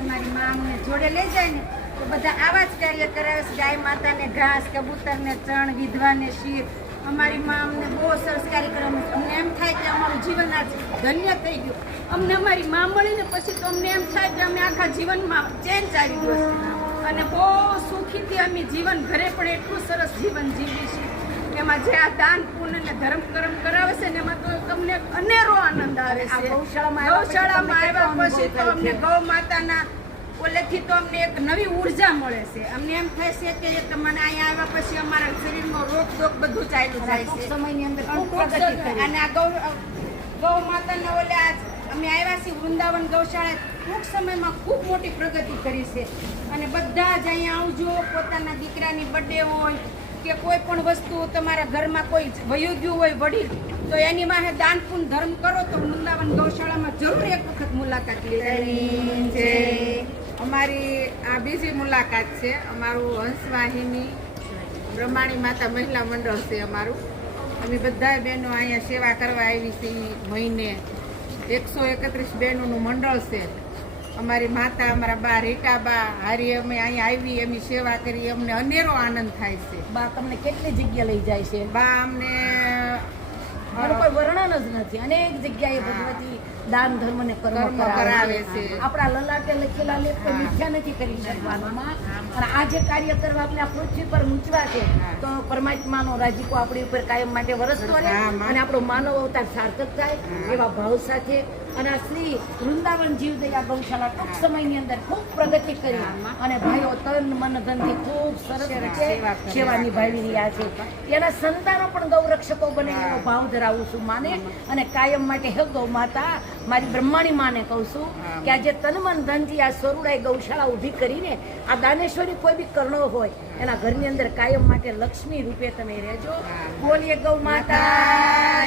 તમારી મા અમને જોડે લઈ જાય ને તો બધા આવા જ કાર્ય કરાવે છે. ગાય માતાને ઘાસ, કબૂતરને ચણ, વિધવાને શીર. અમારી મા અમને બહુ સરસ કાર્ય કરે. અમને એમ થાય કે અમારું જીવન આજ ધન્ય થઈ ગયું. અમને અમારી મા મળીને પછી તો અમને એમ થાય કે અમે આખા જીવનમાં ચેન્જ આવી ગયો છે અને બહુ સુખીથી અમે જીવન ઘરે પણ એટલું સરસ જીવન જીવીએ છીએ. એમાં જે આ દાન પુણ્ય અને ધર્મ કર્મ કરાવે છે ને એમાં તો તમને અનેરો આનંદ આવે છે. ગૌશાળામાં આવ્યા પછી તો અમને ગૌ માતાના ઓલેથી તો અમને એક નવી ઉર્જા મળે છે. અમને એમ થાય છે કે એક મને અહીંયા આવ્યા પછી અમારા શરીરમાં રોગ દોગ બધું ચાલ્યું જાય છે સમયની અંદર. અને આ ગૌ માતાના ઓલે અમે આવ્યા છીએ વૃંદાવન ગૌશાળા ટૂંક સમયમાં ખૂબ મોટી પ્રગતિ કરી છે. અને બધા જ અહીંયા આવજો. પોતાના દીકરાની બર્થડે હોય કે કોઈ પણ વસ્તુ તમારા ઘરમાં કોઈ વયું ગયું હોય વડીલ તો એની માહે દાન પુણ્ય ધર્મ કરો તો વૃંદાવન ગૌશાળામાં જરૂર એક વખત મુલાકાત લેવાની છે. અમારી આ બીજી મુલાકાત છે. અમારું હંસવાહિની બ્રહ્માણી માતા મહિલા મંડળ છે અમારું. અમે બધા બહેનો અહીંયા સેવા કરવા આવી છીએ. મહિને 131 બહેનોનું મંડળ છે. અમારી માતા, અમારા બા રીટાબા હારી અમે અહીંયા આવી એમની સેવા કરી. અમને અનેરો આનંદ થાય છે. બા તમને કેટલી જગ્યા લઈ જાય છે? બા અમને કોઈ વર્ણન જ નથી. અનેક જગ્યાએ ભગવતી દાન ધર્મ ને કર્મ કરાવે છે. આપણા લલાટે લખેલા લેખ કોઈ મિથ્યા નથી કરી શકવાના. અને આ જે કાર્ય કરવા આપણે આ પૃથ્વી પર મૂંચવા છે તો પરમાત્માનો રાજીકો આપણી ઉપર કાયમ માટે વરસતો રહે અને આપણો માનવ અવતાર સાર્થક થાય એવા ભાવ સાથે. અને આ શ્રી વૃંદાવન જીવદયા ગૌશાળા ટૂંક સમયની અંદર ખૂબ પ્રગતિ કરી અને ભાઈઓ તન મન ધનથી ખૂબ સરસ રીતે સેવા નિભાવી રહ્યા છે. એના સંતાનો પણ ગૌરક્ષકો બને એવો ભાવ ધરાવું છું માને. અને કાયમ માટે હે ગૌ માતા મારી બ્રહ્માણી માને કહું છું કે આજે તન મન ધનથી આ સ્વરૂડાએ ગૌશાળા ઊભી કરીને આ દાનેશ્વરી કોઈ બી કરણો હોય એના ઘરની અંદર કાયમ માટે લક્ષ્મી રૂપે તમે રહેજો. બોલીએ ગૌ માતા.